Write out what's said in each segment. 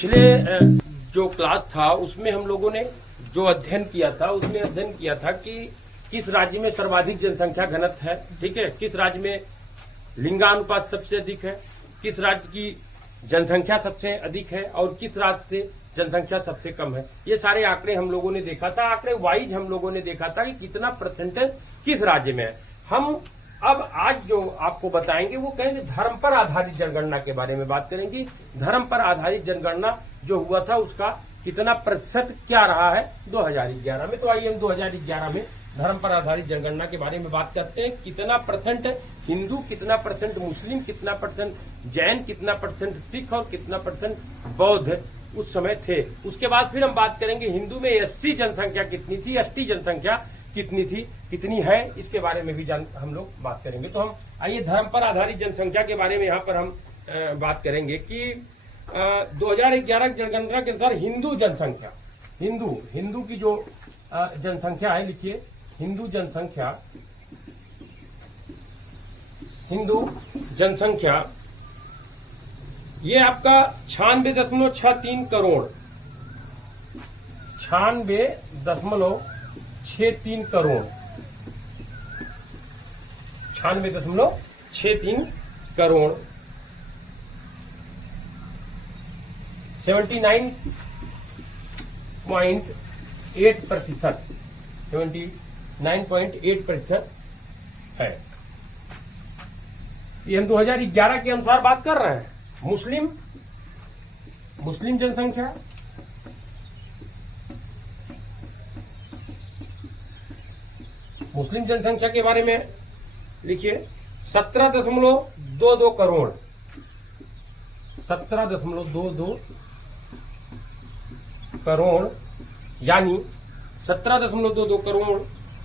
पिछले जो क्लास था उसमें हम लोगों ने जो अध्ययन किया था उसमें अध्ययन किया था कि किस राज्य में सर्वाधिक जनसंख्या घनत्व है, ठीक है, किस राज्य में लिंगानुपात सबसे अधिक है, किस राज्य की जनसंख्या सबसे अधिक है और किस राज्य से जनसंख्या सबसे कम है। ये सारे आंकड़े हम लोगों ने देखा था, आंकड़े वाइज हम लोगों ने देखा था कि कितना परसेंटेज किस राज्य में है। हम अब आज जो आपको बताएंगे वो कहेंगे धर्म पर आधारित जनगणना के बारे में बात करेंगे। धर्म पर आधारित जनगणना जो हुआ था उसका कितना प्रतिशत क्या रहा है 2011 में। तो आइए हम 2011 में धर्म पर आधारित जनगणना के बारे में बात करते हैं। कितना परसेंट हिंदू, कितना परसेंट मुस्लिम, कितना परसेंट जैन, कितना परसेंट सिख और कितना परसेंट बौद्ध उस समय थे। उसके बाद फिर हम बात करेंगे हिंदू में एससी जनसंख्या कितनी थी, एसटी जनसंख्या कितनी थी, कितनी है, इसके बारे में भी हम लोग बात करेंगे। तो हम आइए धर्म पर आधारित जनसंख्या के बारे में यहाँ पर हम बात करेंगे कि 2011 जनगणना के अनुसार हिंदू जनसंख्या, हिंदू की जो जनसंख्या है, लिखिए हिंदू जनसंख्या ये आपका 96.63 करोड़, 96.63 करोड़, 96.63 करोड़, 79.8%, 79.8% है। ये हम 2011 के अनुसार बात कर रहे हैं। मुस्लिम जनसंख्या के बारे में लिखिए 17.22 करोड़, 17.22 करोड़ यानी 17.22 करोड़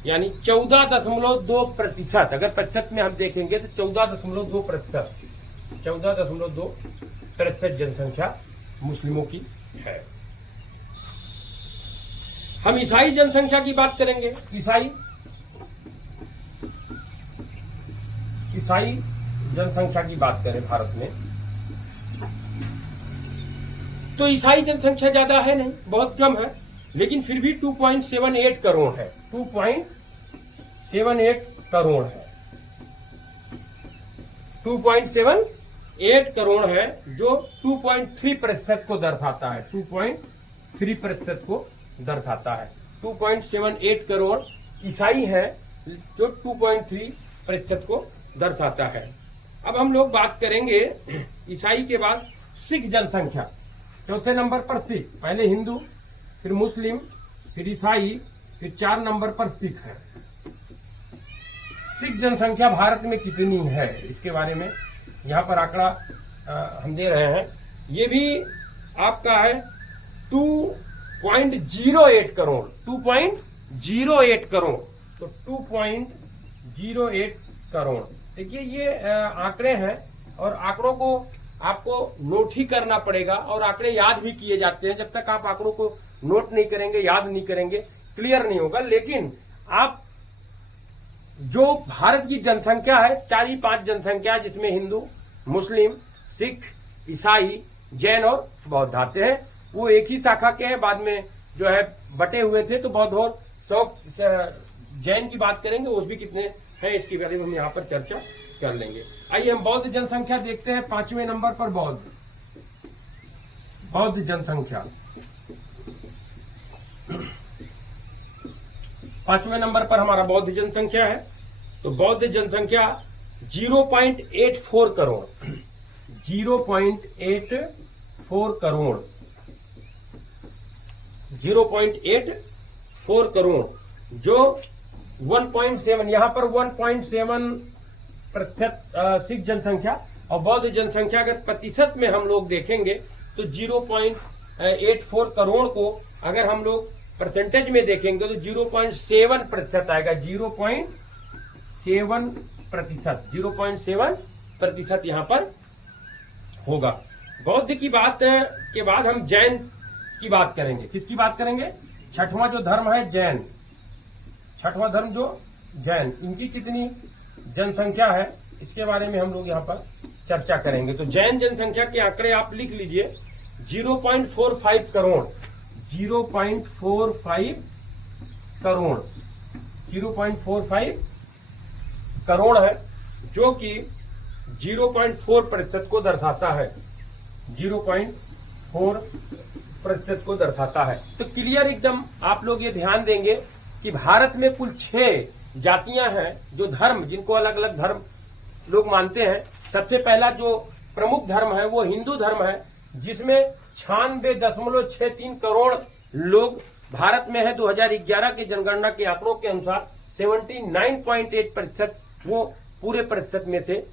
यानी 14.2%। अगर प्रतिशत में हम देखेंगे तो 14.2%, 14.2% जनसंख्या मुस्लिमों की है। हम ईसाई जनसंख्या की बात करेंगे। ईसाई जनसंख्या की बात करें भारत में तो ईसाई जनसंख्या ज्यादा है नहीं, बहुत कम है, लेकिन फिर भी 2.78 करोड़ है, 2.78 करोड़ है, 2.78 करोड़ है जो 2.3% को दर्शाता है, 2.3% को दर्शाता है। 2.78 करोड़ ईसाई है जो 2.3% को दर्शाता है। अब हम लोग बात करेंगे ईसाई के बाद सिख जनसंख्या, चौथे नंबर पर सिख, पहले हिंदू, फिर मुस्लिम, फिर ईसाई, फिर 4 नंबर पर सिख है। सिख जनसंख्या भारत में कितनी है इसके बारे में यहाँ पर आंकड़ा हम दे रहे हैं। ये भी आपका है 2.08 करोड़, 2.08 करोड़, तो 2.08 करोड़। देखिए ये आंकड़े हैं और आंकड़ों को आपको नोट ही करना पड़ेगा और आंकड़े याद भी किए जाते हैं। जब तक आप आंकड़ों को नोट नहीं करेंगे, याद नहीं करेंगे, क्लियर नहीं होगा। लेकिन आप जो भारत की जनसंख्या है 4 ही 5 जनसंख्या जिसमें हिंदू, मुस्लिम, सिख, ईसाई, जैन और बौद्ध आते हैं, वो एक ही शाखा के हैं। बाद में जो है बटे हुए थे तो बौद्ध और जैन की बात करेंगे, वो भी कितने हैं इसके बारे में हम यहाँ पर चर्चा कर लेंगे। आइए हम बौद्ध जनसंख्या देखते हैं। 5वें नंबर पर बौद्ध जनसंख्या, 5वें नंबर पर हमारा बौद्ध जनसंख्या है। तो बौद्ध जनसंख्या 0.84 करोड़, 0.84 करोड़, 0.84 करोड़ जो 1.7, यहाँ पर 1.7% सिख जनसंख्या और बौद्ध जनसंख्या अगर प्रतिशत में हम लोग देखेंगे तो 0.84 करोड़ को अगर हम लोग परसेंटेज में देखेंगे तो 0.7% आएगा, 0.7% यहाँ पर होगा। बौद्ध की बात के बाद हम जैन की बात करेंगे। किसकी बात करेंगे? छठवां जो धर्म है जैन, छठवां धर्म जो जैन, इनकी कितनी जनसंख्या है इसके बारे में हम लोग यहाँ पर चर्चा करेंगे। तो जैन जनसंख्या के आंकड़े आप लिख लीजिए 0.45 करोड़, 0.45 करोड़, 0.45 करोड़ है, जो कि 0.4% को दर्शाता है, 0.4% को दर्शाता है। तो क्लियर एकदम आप लोग ये ध्यान देंगे कि भारत में कुल 6 जातियां हैं, जो धर्म, जिनको अलग अलग धर्म लोग मानते हैं। सबसे पहला जो प्रमुख धर्म है वो हिंदू धर्म है, जिसमें 96.63 करोड़ लोग भारत में है। 2011 की जनगणना के आंकड़ों के अनुसार 79.8% वो पूरे प्रतिशत में से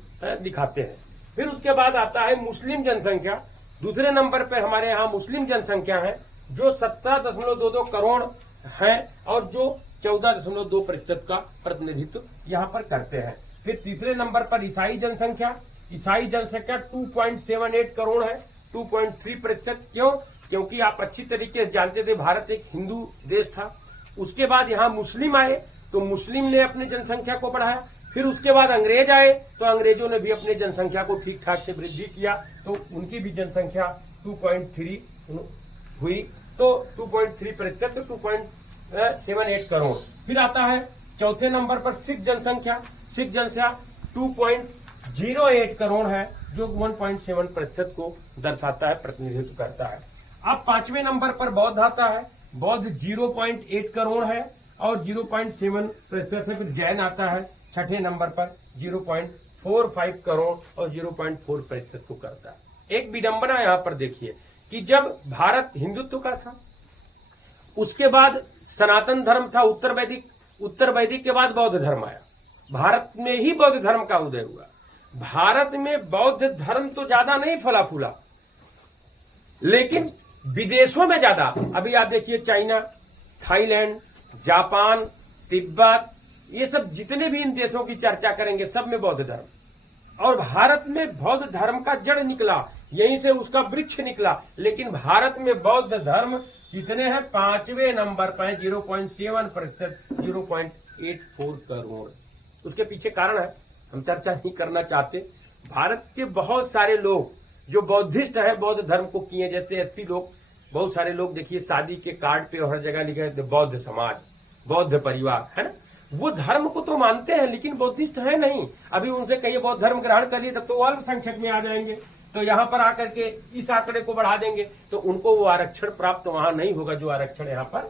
दिखाते हैं। फिर उसके बाद आता है मुस्लिम जनसंख्या। दूसरे नंबर पर हमारे यहाँ मुस्लिम जनसंख्या है, जो 17.22 करोड़ है और जो 14.2% का प्रतिनिधित्व यहाँ पर करते हैं। फिर तीसरे नंबर पर ईसाई जनसंख्या, ईसाई जनसंख्या 2.78 करोड़ है, 2.3%। क्यों? क्योंकि आप अच्छी तरीके से जानते थे भारत एक हिंदू देश था। उसके बाद यहाँ मुस्लिम आए तो मुस्लिम ने अपनी जनसंख्या को बढ़ाया। फिर उसके बाद अंग्रेज आए तो अंग्रेजों ने भी अपनी जनसंख्या को ठीक ठाक से वृद्धि किया, तो उनकी भी जनसंख्या 2.3 हुई, तो 2.3% तो 2.78 करोड़। फिर आता है चौथे नंबर पर सिख जनसंख्या। सिख जनसंख्या 2.08 करोड़ है, जो 1.7% को दर्शाता है, प्रतिनिधित्व करता है। अब पांचवें नंबर पर बौद्ध आता है। बौद्ध 0.8 करोड़ है और 0.7% है। फिर जैन आता है छठे नंबर पर 0.45 करोड़ और 0.4% को करता है। एक विडंबना यहाँ पर देखिए कि जब भारत हिंदुत्व का था, उसके बाद सनातन धर्म था, उत्तर वैदिक के बाद बौद्ध धर्म आया। भारत में ही बौद्ध धर्म का उदय हुआ। भारत में बौद्ध धर्म तो ज्यादा नहीं फला फूला, लेकिन विदेशों में ज्यादा। अभी आप देखिए चाइना, थाईलैंड, जापान, तिब्बत, ये सब जितने भी इन देशों की चर्चा करेंगे सब में बौद्ध धर्म। और भारत में बौद्ध धर्म का जड़ निकला, यहीं से उसका वृक्ष निकला। लेकिन भारत में बौद्ध धर्म कितने हैं? 5वें नंबर पर 0.7%, 0.84 करोड़। उसके पीछे कारण है, हम चर्चा नहीं करना चाहते। भारत के बहुत सारे लोग जो बौद्धिस्ट है, बौद्ध धर्म को किए, जैसे 80 लोग, बहुत सारे लोग देखिए शादी के कार्ड पे हर जगह लिखे है बौद्ध समाज, बौद्ध परिवार, है ना। वो धर्म को तो मानते हैं लेकिन बौद्धिस्ट है नहीं। अभी उनसे कहिए बौद्ध धर्म ग्रहण करिए तब तो वो अल्पसंख्यक में आ जाएंगे, तो यहाँ पर आकर के इस आंकड़े को बढ़ा देंगे, तो उनको वो आरक्षण प्राप्त वहां नहीं होगा जो आरक्षण यहाँ पर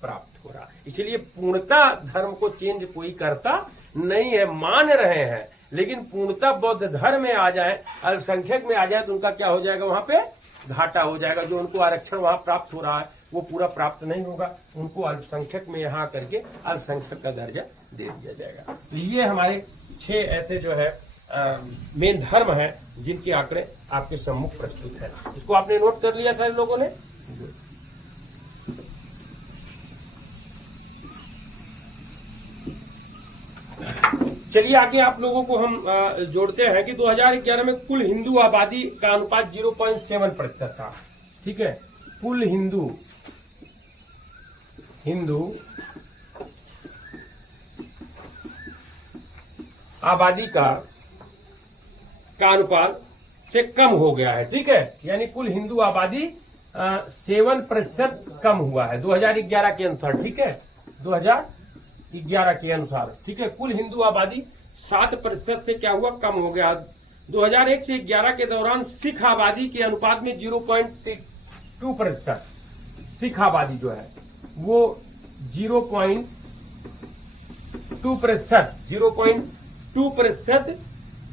प्राप्त हो रहा है। इसलिए पूर्णता धर्म को चेंज कोई करता नहीं है, मान रहे हैं, लेकिन पूर्णता बौद्ध धर्म में आ जाए, अल्पसंख्यक में आ जाए, तो उनका क्या हो जाएगा? वहां पे घाटा हो जाएगा। जो उनको आरक्षण वहां प्राप्त हो रहा है वो पूरा प्राप्त नहीं होगा, उनको अल्पसंख्यक में यहाँ करके अल्पसंख्यक का दर्जा दे दिया जाएगा। तो ये हमारे 6 ऐसे जो है मेन धर्म है जिनके आंकड़े आपके सम्मुख प्रस्तुत है। इसको आपने नोट कर लिया सारे लोगों ने? चलिए आगे आप लोगों को हम जोड़ते हैं कि 2011 में कुल हिंदू आबादी का अनुपात 0.7% था। ठीक है, कुल हिंदू आबादी का अनुपात से कम हो गया है। ठीक है, यानी कुल हिंदू आबादी 7% कम हुआ है 2011 के अनुसार। ठीक है, 2011 के अनुसार। ठीक है, कुल हिंदू आबादी 7% से क्या हुआ? कम हो गया। 2001 से 11 के दौरान सिख आबादी के अनुपात में 0.2%, सिख आबादी जो है वो 0.2%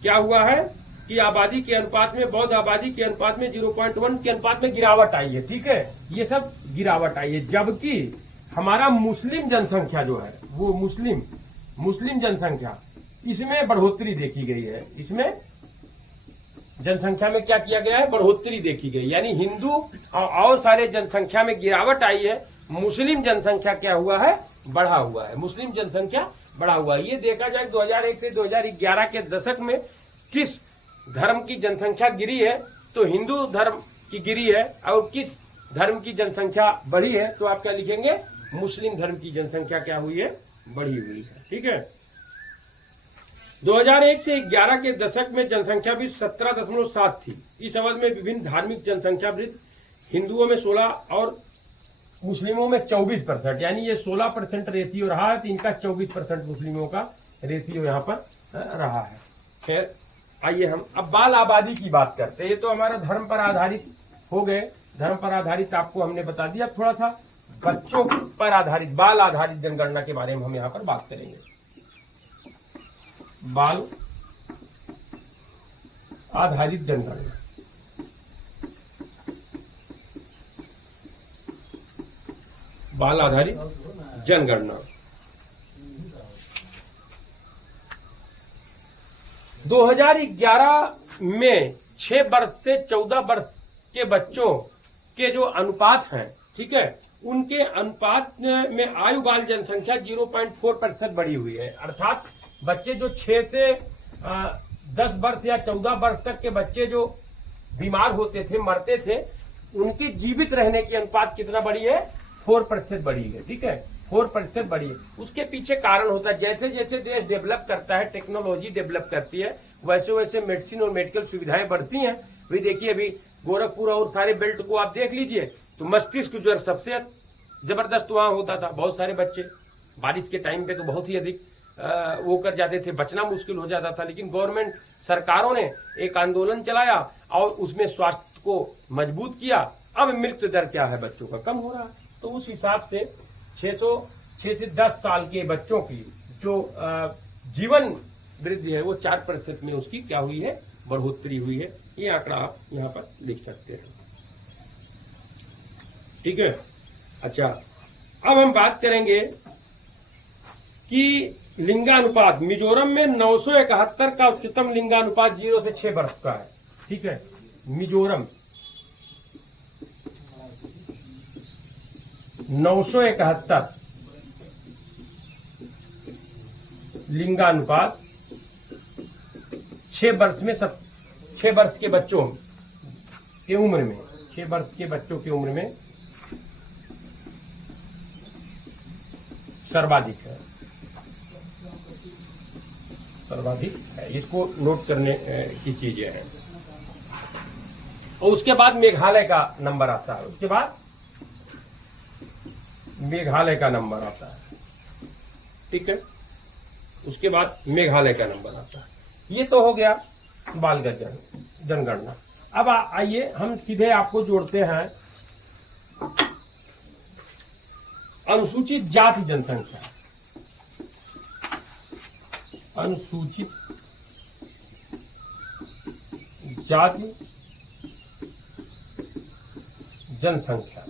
क्या हुआ है कि आबादी के अनुपात में, बौद्ध आबादी के अनुपात में 0.1 के अनुपात में गिरावट आई है। ठीक है, ये सब गिरावट आई है। जबकि हमारा मुस्लिम जनसंख्या जो है वो मुस्लिम जनसंख्या, इसमें बढ़ोतरी देखी गई है। इसमें जनसंख्या में क्या किया गया है? बढ़ोतरी देखी गई, यानी हिंदू और सारे जनसंख्या में गिरावट आई है। मुस्लिम जनसंख्या क्या हुआ है? बढ़ा हुआ है। मुस्लिम जनसंख्या बढ़ा हुआ है। ये देखा जाए 2001 से 2011 के दशक में किस धर्म की जनसंख्या गिरी है, तो हिंदू धर्म की गिरी है, और किस धर्म की जनसंख्या बढ़ी है, तो आप क्या लिखेंगे? मुस्लिम धर्म की जनसंख्या क्या हुई है? बढ़ी हुई है। ठीक है, 2001 से 11 के दशक में जनसंख्या भी 17.7 थी। इस अवधि में विभिन्न धार्मिक जनसंख्या वृद्धि हिंदुओं में 16 और मुस्लिमों में 24%, यानी ये 16% रेशियो रहा है, तो इनका 24% मुस्लिमों का रेशियो यहाँ पर रहा है। खैर आइए हम अब बाल आबादी की बात करते हैं। ये तो हमारा धर्म पर आधारित हो गए, धर्म पर आधारित आपको हमने बता दिया। थोड़ा सा बच्चों पर आधारित, बाल आधारित जनगणना के बारे में हम यहाँ पर बात करेंगे। बाल आधारित जनगणना, बाल आधारित जनगणना 2011 में 6 वर्ष से 14 वर्ष के बच्चों के जो अनुपात हैं, ठीक है, उनके अनुपात में आयु बाल जनसंख्या 0.4% बढ़ी हुई है। अर्थात बच्चे जो 6 से 10 वर्ष या 14 वर्ष तक के बच्चे जो बीमार होते थे, मरते थे, उनकी जीवित रहने की अनुपात कितना बढ़ी है? 4% बढ़ी है। ठीक है, 4% बढ़ी है। उसके पीछे कारण होता है, जैसे जैसे देश डेवलप करता है, टेक्नोलॉजी डेवलप करती है, वैसे वैसे मेडिसिन और मेडिकल सुविधाएं बढ़ती हैं। भी देखिए, अभी गोरखपुर और सारे बेल्ट को आप देख लीजिए तो मस्तिष्क ज्वर सबसे जबरदस्त वहां होता था। बहुत सारे बच्चे बारिश के टाइम पे तो बहुत ही अधिक वो कर जाते थे, बचना मुश्किल हो जाता था। लेकिन गवर्नमेंट, सरकारों ने एक आंदोलन चलाया और उसमें स्वास्थ्य को मजबूत किया। अब मृत्यु दर क्या है बच्चों का? कम हो रहा है। तो उस हिसाब से 6 से 10 साल के बच्चों की जो जीवन वृद्धि है वो 4% में उसकी क्या हुई है? बढ़ोतरी हुई है। ये आंकड़ा आप यहाँ पर देख सकते हैं। ठीक है, अच्छा, अब हम बात करेंगे कि लिंगानुपात। मिजोरम में 971 का उच्चतम लिंगानुपात 0 से 6 वर्ष का है। ठीक है, मिजोरम 971 लिंगानुपात 6 वर्ष में, 6 वर्ष के बच्चों के उम्र में, 6 वर्ष के बच्चों की उम्र में सर्वाधिक है, सर्वाधिक है। इसको नोट करने की चीजें हैं। और उसके बाद मेघालय का नंबर आता है, उसके बाद मेघालय का नंबर आता है। ठीक है, उसके बाद मेघालय का नंबर आता है। ये तो हो गया बालगत जनगणना। अब आइए हम सीधे आपको जोड़ते हैं अनुसूचित जाति जनसंख्या। अनुसूचित जाति जनसंख्या,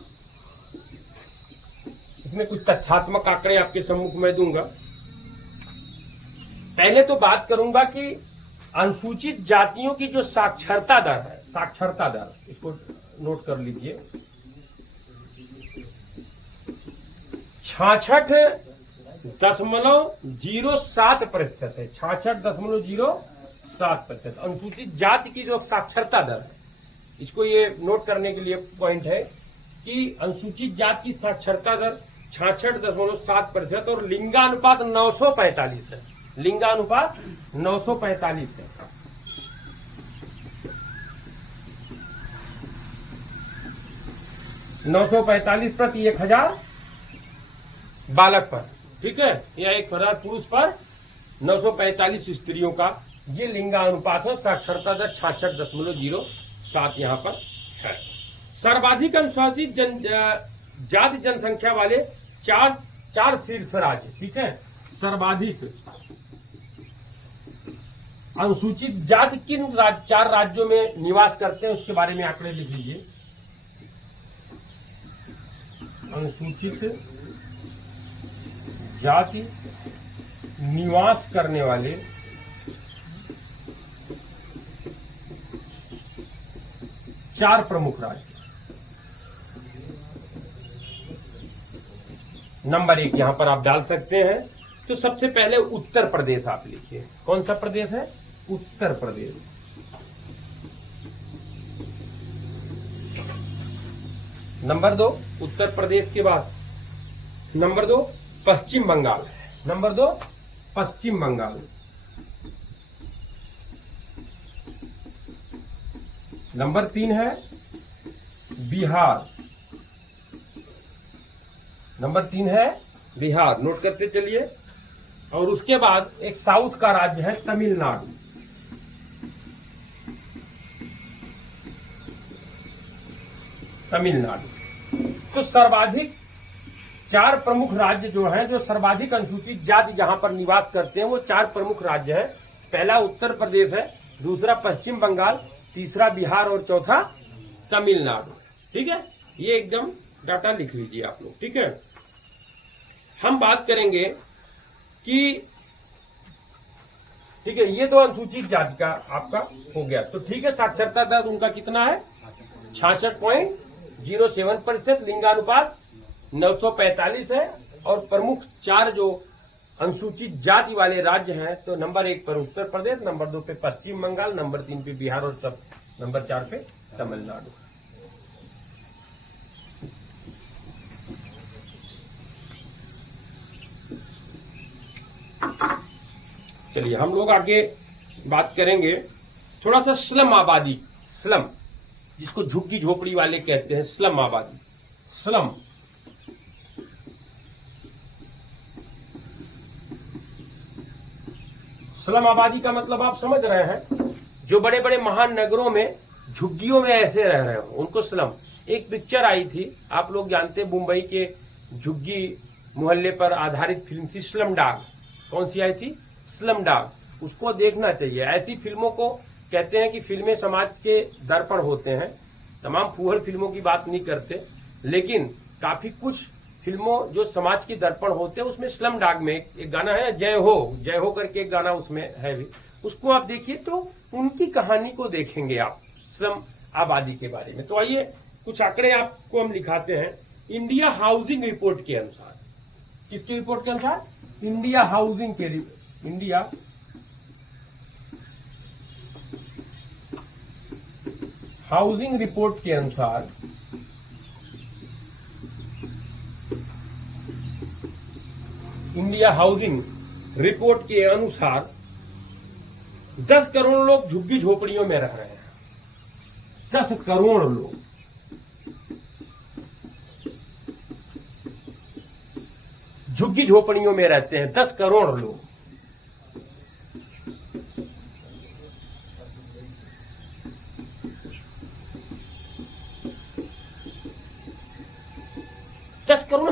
इसमें कुछ तथ्यात्मक आंकड़े आपके सम्मुख में दूंगा। पहले तो बात करूंगा कि अनुसूचित जातियों की जो साक्षरता दर है, साक्षरता दर, इसको नोट कर लीजिए, 66.07% है। 66.07% अनुसूचित जाति की जो साक्षरता दर है, इसको ये नोट करने के लिए पॉइंट है कि अनुसूचित जाति की साक्षरता दर 66.7% और लिंगानुपात 945 है। लिंगानुपात 945 है। (945 प्रति 1000 बालक पर, ठीक है, या 1000 पुरुष पर 945 स्त्रियों का ये लिंगानुपात है। साक्षरता दर 66.07 यहाँ पर है। सर्वाधिक अनुसूचित जाति जनसंख्या वाले चार शीर्ष राज्य, ठीक है, सर्वाधिक अनुसूचित जाति किन 4 राज्यों में निवास करते हैं उसके बारे में आंकड़े लिख लीजिए। अनुसूचित जाति निवास करने वाले 4 प्रमुख राज्य। नंबर 1 यहां पर आप डाल सकते हैं। तो सबसे पहले उत्तर प्रदेश आप लिखिए। कौन सा प्रदेश है? उत्तर प्रदेश। नंबर 2 उत्तर प्रदेश के बाद नंबर 2 पश्चिम बंगाल है। नंबर 2 पश्चिम बंगाल। नंबर 3 है बिहार, नंबर 3 है बिहार, नोट करते चलिए। और उसके बाद एक साउथ का राज्य है तमिलनाडु। तमिलनाडु। तो सर्वाधिक 4 प्रमुख राज्य जो हैं, जो सर्वाधिक अनुसूचित जाति जहां पर निवास करते हैं, वो 4 प्रमुख राज्य हैं। पहला उत्तर प्रदेश है, दूसरा पश्चिम बंगाल, तीसरा बिहार और चौथा तमिलनाडु। ठीक है, ये एकदम डाटा लिख लीजिए आप लोग। ठीक है, हम बात करेंगे कि ठीक है, ये तो अनुसूचित जाति का आपका हो गया। तो ठीक है, साक्षरता दर उनका कितना है? 66.07%। लिंगानुपात 945 है। और प्रमुख 4 जो अनुसूचित जाति वाले राज्य हैं, तो नंबर 1 पर उत्तर प्रदेश, नंबर 2 पे पश्चिम बंगाल, नंबर 3 पे बिहार और नंबर 4 पे तमिलनाडु। चलिए हम लोग आगे बात करेंगे थोड़ा सा स्लम आबादी। स्लम, जिसको झुग्गी झोपड़ी वाले कहते हैं, स्लम आबादी। स्लम स्लम आबादी का मतलब आप समझ रहे हैं, जो बड़े बड़े महान नगरों में झुग्गियों में ऐसे रह रहे हो, उनको स्लम। एक पिक्चर आई थी, आप लोग जानते हैं, मुंबई के झुग्गी मोहल्ले पर आधारित फिल्म थी स्लम डॉग। कौन सी आई थी? Slum dog. उसको देखना चाहिए। ऐसी फिल्मों को कहते हैं कि फिल्में समाज के दर्पण होते हैं। तमाम फूहड़ फिल्मों की बात नहीं करते, लेकिन काफी कुछ फिल्मों जो समाज के दर्पण होते हैं, उसमें स्लम डॉग में एक गाना है, जय हो करके एक गाना उसमें है भी। उसको आप देखिए तो उनकी कहानी को देखेंगे आप, स्लम आबादी के बारे में। तो आइए कुछ आंकड़े आपको हम दिखाते हैं। इंडिया हाउसिंग रिपोर्ट के अनुसार, किसकी रिपोर्ट के अनुसार? इंडिया हाउसिंग के, इंडिया हाउसिंग रिपोर्ट के अनुसार इंडिया हाउसिंग रिपोर्ट के अनुसार 10 करोड़ लोग झुग्गी झोपड़ियों में रह रहे हैं। 10 करोड़ लोग। झुग्गी झोपड़ियों में रहते हैं 10 करोड़ लोग।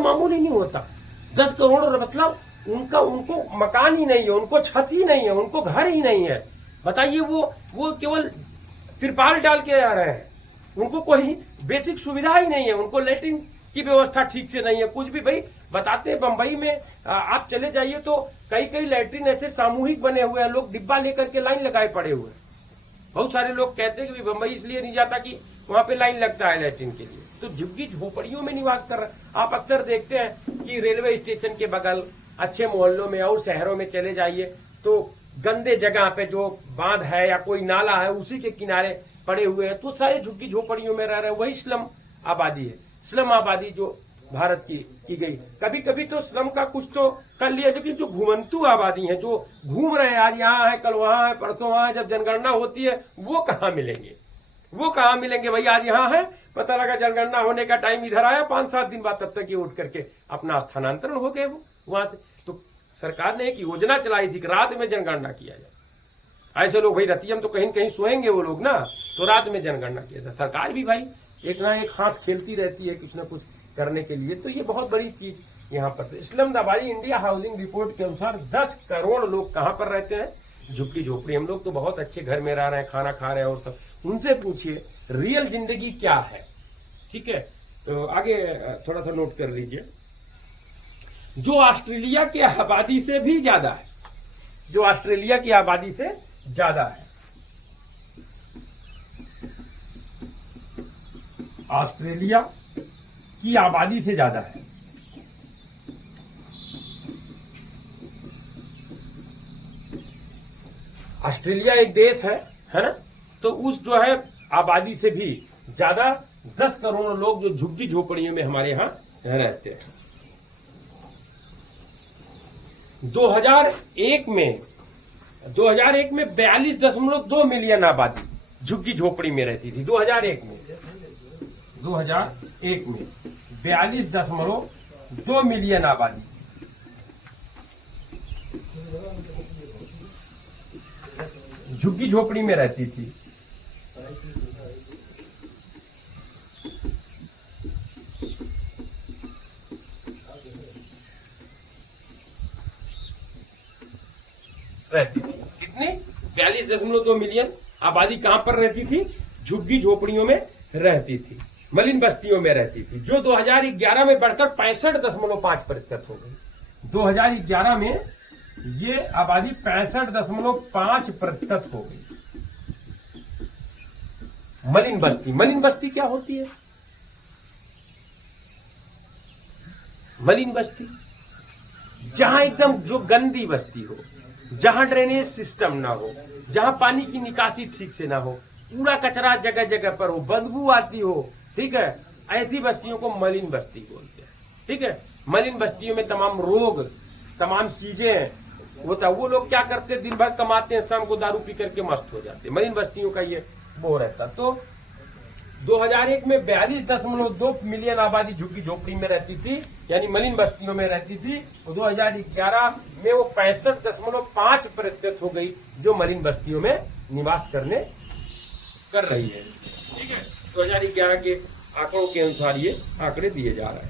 मामूली नहीं होता। 10 करोड़ मतलब उनको मकान ही नहीं है, उनको छत ही नहीं है, उनको घर ही नहीं है। बताइए, वो केवल तिरपाल डाल के रह रहे हैं। उनको कोई बेसिक सुविधा ही नहीं है, उनको लेटरिन की व्यवस्था ठीक से नहीं है, कुछ भी। भाई बताते हैं, बंबई में आप चले जाइए तो कई लेटरिन ऐसे सामूहिक बने हुए हैं, लोग डिब्बा लेकर के लाइन लगाए पड़े हुए हैं। बहुत सारे लोग कहते हैं कि बंबई इसलिए नहीं जाता कि वहां पे लाइन लगता है लेटरिन के लिए। तो झुग्गी झोपड़ियों में निवास कर रहे हैं। आप अक्सर देखते हैं कि रेलवे स्टेशन के बगल, अच्छे मोहल्लों में और शहरों में चले जाइए तो गंदे जगह पे जो बांध है या कोई नाला है, उसी के किनारे पड़े हुए हैं। तो सारे झुग्गी झोपड़ियों में रह रहे हैं। वही स्लम आबादी है। स्लम आबादी जो भारत की गई। कभी कभी तो स्लम का कुछ तो कर लिया, लेकिन जो घुमंतु आबादी है, जो घूम रहे हैं, आज यहाँ है, कल वहां है, परसों वहां है, जब जनगणना होती है वो कहाँ मिलेंगे? वो कहाँ मिलेंगे भाई? आज यहाँ है, पता लगा जनगणना होने का टाइम इधर आया, 5-7 दिन बाद तब तक ये उठ करके अपना स्थानांतरण हो गए वो वहां से। तो सरकार ने एक योजना चलाई थी कि रात में जनगणना किया जाए। ऐसे लोग भाई रतियम तो कहीं कहीं सोएंगे वो लोग ना, तो रात में जनगणना किया जाए। सरकार भी भाई एक ना एक हाथ खेलती रहती है कुछ ना कुछ करने के लिए। तो ये बहुत बड़ी चीज यहाँ पर। स्लम आबादी इंडिया हाउसिंग रिपोर्ट के अनुसार 10 करोड़ लोग कहाँ पर रहते हैं? झुग्गी झोपड़ी। हम लोग तो बहुत अच्छे घर में रह रहे हैं, खाना खा रहे हैं और सब। उनसे पूछिए रियल जिंदगी क्या है। ठीक है, तो आगे थोड़ा सा नोट कर लीजिए। जो ऑस्ट्रेलिया की आबादी से भी ज्यादा है, जो ऑस्ट्रेलिया की आबादी से ज्यादा है। ऑस्ट्रेलिया की आबादी से ज्यादा है। ऑस्ट्रेलिया एक देश है ना? तो उस जो है आबादी से भी ज्यादा 10 करोड़ लोग जो झुग्गी झोपड़ियों में हमारे यहाँ रहते हैं। 2001 में 42.2 मिलियन आबादी झुग्गी झोपड़ी में रहती थी। 2001 में 2001 में 42.2 मिलियन आबादी, झुग्गी झोपड़ी में रहती थी। कितनी 42.2 मिलियन आबादी कहां पर रहती थी? झुग्गी झोपड़ियों में रहती थी, मलिन बस्तियों में रहती थी, जो 2011 में बढ़कर 65.5% हो गई। 2011 में ये आबादी 65.5% हो गई। मलिन बस्ती, मलिन बस्ती क्या होती है? मलिन बस्ती जहां एकदम जो गंदी बस्ती हो, जहां ड्रेनेज सिस्टम ना हो, जहां पानी की निकासी ठीक से ना हो, कूड़ा कचरा जगह जगह पर हो, बदबू आती हो, ठीक है, ऐसी बस्तियों को मलिन बस्ती बोलते हैं। ठीक है, मलिन बस्तियों में तमाम रोग, तमाम चीजें होता है। वो लोग क्या करते हैं, दिन भर कमाते हैं, शाम को दारू पी करके मस्त हो जाते हैं। मलिन बस्तियों का ये वो रहता। तो 2001 में 42.2 मिलियन आबादी झुग्गी झोपड़ी में रहती थी, यानी मलिन बस्तियों में रहती थी। 2011 में वो 65.5% हो गई, जो मलिन बस्तियों में निवास कर रही है। ठीक है, 2011 के आंकड़ों के अनुसार ये आंकड़े दिए जा रहे हैं।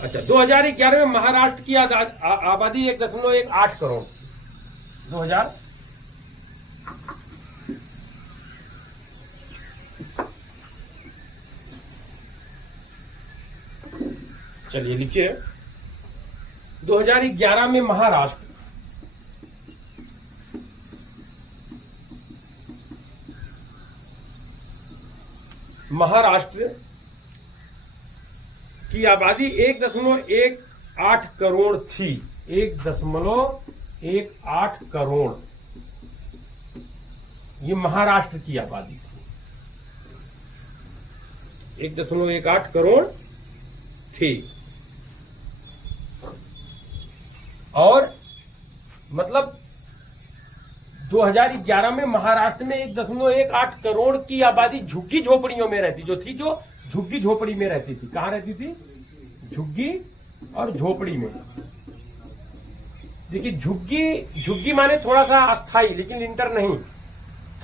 अच्छा, 2011 में महाराष्ट्र की आबादी 1.18 करोड़। 2000 चलिए लिखिए, 2011 में महाराष्ट्र की आबादी 1.18 करोड़ थी। 1.18 करोड़ ये महाराष्ट्र की आबादी थी। 1.18 करोड़ थी, और मतलब 2011 में महाराष्ट्र में 1.18 करोड़ की आबादी झुग्गी झोपड़ियों में रहती, जो झुग्गी झोपड़ी में रहती थी। कहां रहती थी? झुग्गी और झोपड़ी में। देखिए, झुग्गी माने थोड़ा सा अस्थाई, लेकिन इंटर नहीं,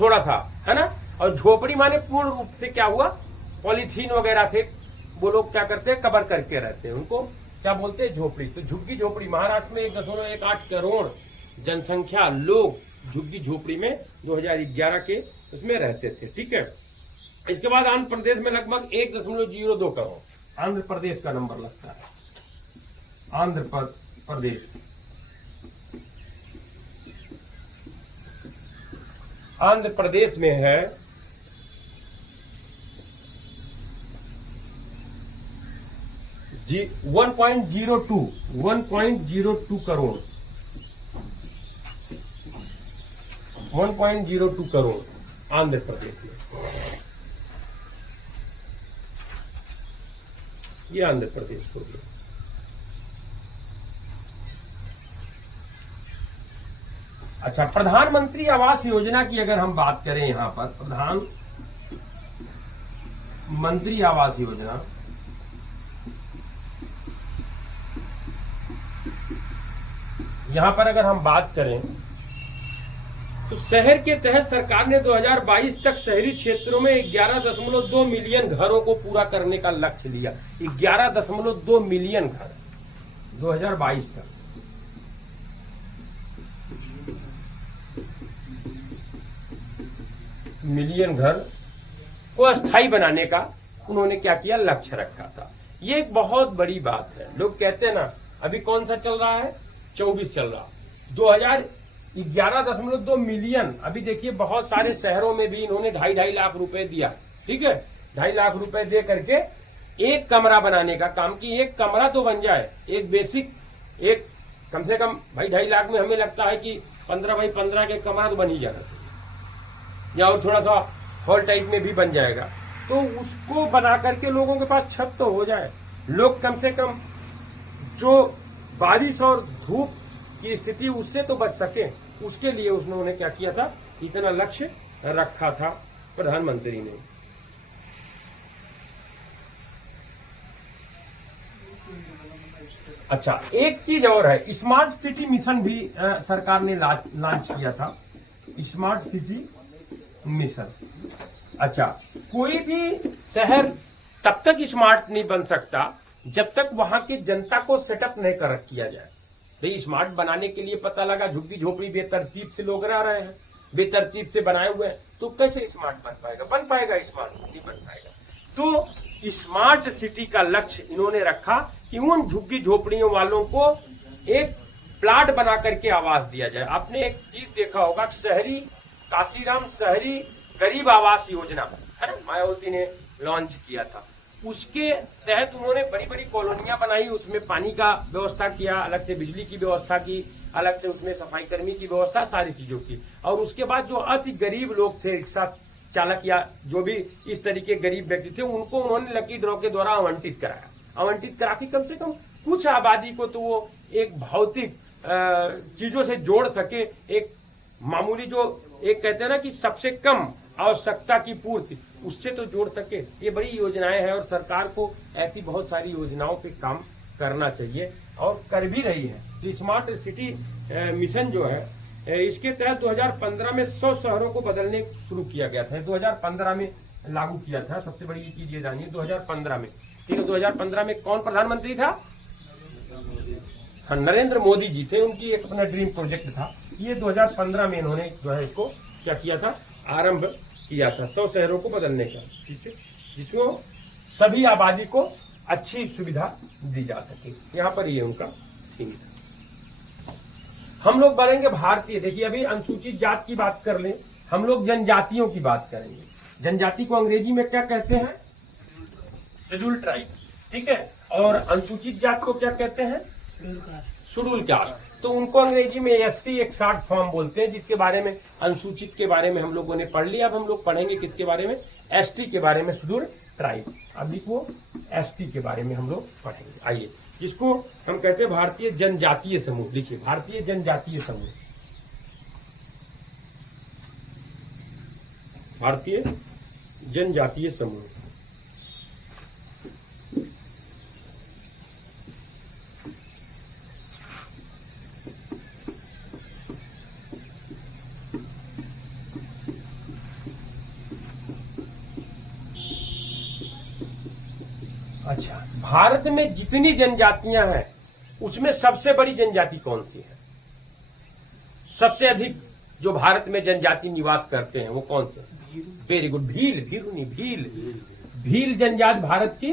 थोड़ा सा, है ना। और झोपड़ी माने पूर्ण रूप से क्या हुआ, पॉलीथीन वगैरह से वो लोग क्या करते हैं, कवर करके रहते हैं, उनको क्या बोलते हैं, झोपड़ी। तो झुग्गी झोपड़ी महाराष्ट्र में 1.18 करोड़ जनसंख्या लोग झुग्गी झोपड़ी में 2011 के उसमें रहते थे। ठीक है, इसके बाद आंध्र प्रदेश में लगभग 1.02 करोड़ आंध्र प्रदेश का नंबर लगता है। आंध्र प्रदेश में है 1.02 करोड़। 1.02 करोड़ आंध्र प्रदेश में, ये आंध्र प्रदेश हो गया। अच्छा, प्रधानमंत्री आवास योजना की अगर हम बात करें, यहां पर प्रधानमंत्री आवास योजना, यहां पर अगर हम बात करें तो शहर के तहत सरकार ने 2022 तक शहरी क्षेत्रों में 11.2 मिलियन घरों को पूरा करने का लक्ष्य लिया। 11.2 मिलियन घर 2022 तक। मिलियन घर को अस्थायी बनाने का उन्होंने क्या किया, लक्ष्य रखा था। ये एक बहुत बड़ी बात है। लोग कहते हैं ना, अभी कौन सा चल रहा है, 24 चल रहा, 11.2 मिलियन। अभी देखिए, बहुत सारे शहरों में भी इन्होंने 2.5 लाख रुपए दिया। ठीक है, 2.5 लाख रुपए दे करके एक कमरा बनाने का काम, कि एक कमरा तो बन जाए, एक बेसिक, एक कम से कम भाई 2.5 लाख में हमें लगता है कि 15 बाई 15 के कमरा तो बन ही जाना चाहिए, या और थोड़ा सा हॉल टाइप में भी बन जाएगा। तो उसको बना करके लोगों के पास छत तो हो जाए, लोग कम से कम जो बारिश और धूप की स्थिति उससे तो बच सके। उसके लिए उन्होंने क्या किया था, इतना लक्ष्य रखा था प्रधानमंत्री ने। अच्छा, एक चीज और है, स्मार्ट सिटी मिशन भी सरकार ने लॉन्च किया था, स्मार्ट सिटी मिशन। अच्छा, कोई भी शहर तब तक स्मार्ट नहीं बन सकता जब तक वहां की जनता को सेटअप नहीं कर किया जाए। भाई स्मार्ट बनाने के लिए पता लगा झुग्गी झोपड़ी बेतरतीब से लोग रह रहे हैं, बेतरतीब से बनाए हुए हैं, तो कैसे स्मार्ट बन पाएगा? बन पाएगा स्मार्ट? नहीं बन पाएगा। तो स्मार्ट सिटी का लक्ष्य इन्होंने रखा कि उन झुग्गी झोपड़ियों वालों को एक प्लाट बना करके आवास दिया जाए। आपने एक चीज देखा होगा, शहरी काशीराम शहरी गरीब आवास योजना है ना, मायावती ने लॉन्च किया था। उसके तहत उन्होंने बड़ी बड़ी कॉलोनियां बनाई, उसमें पानी का व्यवस्था किया, अलग से बिजली की व्यवस्था की, अलग से उसमें सफाई कर्मी की व्यवस्था, सारी चीजों की। और उसके बाद जो अति गरीब लोग थे, रिक्शा चालक या जो भी इस तरीके गरीब व्यक्ति थे, उनको उन्होंने लकी ड्रॉ के द्वारा आवंटित कराया। आवंटित करा के कम से कम कुछ आबादी को तो वो एक भौतिक चीजों से जोड़ सके, एक मामूली जो एक कहते हैं ना कि सबसे कम आवश्यकता की पूर्ति, उससे तो जोड़ सके। ये बड़ी योजनाएं हैं और सरकार को ऐसी बहुत सारी योजनाओं पे काम करना चाहिए और कर भी रही है। तो स्मार्ट सिटी मिशन जो है, इसके तहत 2015 में 100 शहरों को बदलने शुरू किया गया था। 2015 में लागू किया था। सबसे बड़ी चीज ये जानिए, 2015 में, ठीक है, 2015 में कौन प्रधानमंत्री था? हाँ, नरेंद्र मोदी जी थे। उनकी एक अपना ड्रीम प्रोजेक्ट था। ये 2015 में इन्होंने जो है इसको क्या किया था, आरंभ किया था, 100 शहरों को बदलने का, ठीक है, जिसमें सभी आबादी को अच्छी सुविधा दी जा सके। यहाँ पर ये उनका थीम था। हम लोग बढ़ेंगे भारतीय। देखिए, अभी अनुसूचित जात की बात कर लें, हम लोग जनजातियों की बात करेंगे। जनजाति को अंग्रेजी में क्या कहते हैं? शेड्यूल ट्राइब, ठीक है। और अनुसूचित जात को क्या कहते हैं? Schedule caste. तो उनको अंग्रेजी में एसटी एक शॉर्ट फॉर्म बोलते हैं, जिसके बारे में अनुसूचित के बारे में हम लोगों ने पढ़ लिया। अब हम लोग पढ़ेंगे किसके बारे में? एसटी के बारे में, शेड्यूल ट्राइब। अभी वो एसटी के बारे में हम लोग पढ़ेंगे। आइए, जिसको हम कहते हैं भारतीय जनजातीय समूह। देखिए, भारतीय जनजातीय समूह, भारतीय जनजातीय समूह। अच्छा, भारत में जितनी जनजातियां हैं उसमें सबसे बड़ी जनजाति कौन सी है? सबसे अधिक जो भारत में जनजाति निवास करते हैं वो कौन से? Very good, Bhil. भील जनजाति भारत की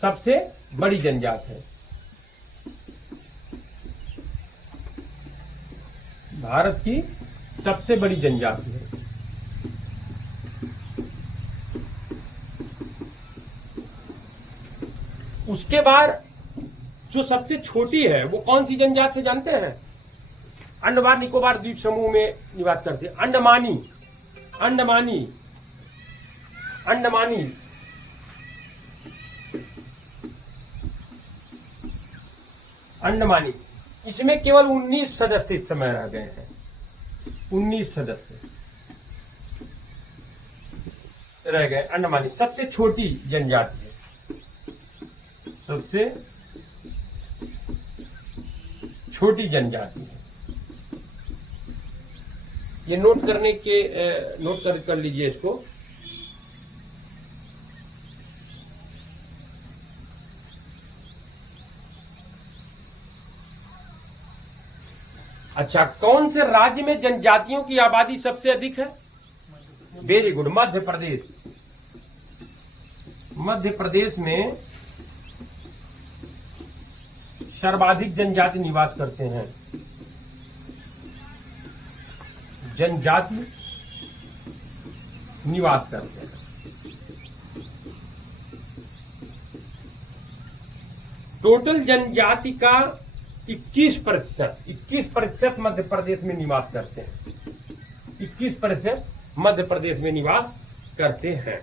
सबसे बड़ी जनजाति है। भारत की सबसे बड़ी जनजाति है। उसके बाद जो सबसे छोटी है वो कौन सी जनजाति है जानते हैं? अंडमान निकोबार द्वीप समूह में निवास करते हैं। अंडमानी इसमें केवल 19 सदस्य इस समय रह गए हैं। 19 सदस्य रह गए। अंडमानी सबसे छोटी जनजाति है, सबसे छोटी जनजाति है। ये नोट कर लीजिए इसको। अच्छा, कौन से राज्य में जनजातियों की आबादी सबसे अधिक है? Very good, Madhya Pradesh. मध्य प्रदेश में सर्वाधिक जनजाति निवास करते हैं। जनजाति निवास करते हैं। टोटल जनजाति का 21% मध्य प्रदेश में निवास करते हैं। 21% मध्य प्रदेश में निवास करते हैं।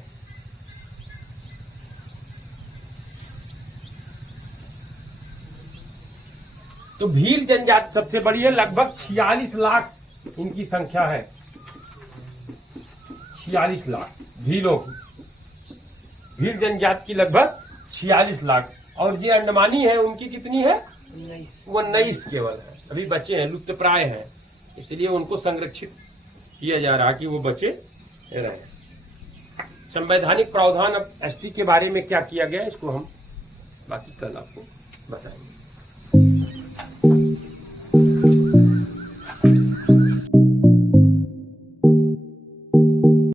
तो भील जनजाति सबसे बड़ी है, लगभग 46 लाख इनकी संख्या है। 46 लाख भीलों की, भील जनजाति की लगभग 46 लाख, और जो अंडमानी है उनकी कितनी है? 19 केवल है, अभी बचे हैं, लुप्त प्राय हैं, इसलिए उनको संरक्षित किया जा रहा कि वो बचे रहे। संवैधानिक प्रावधान अब एसटी के बारे में क्या किया गया, इसको हम बाकी कल आपको बताएंगे।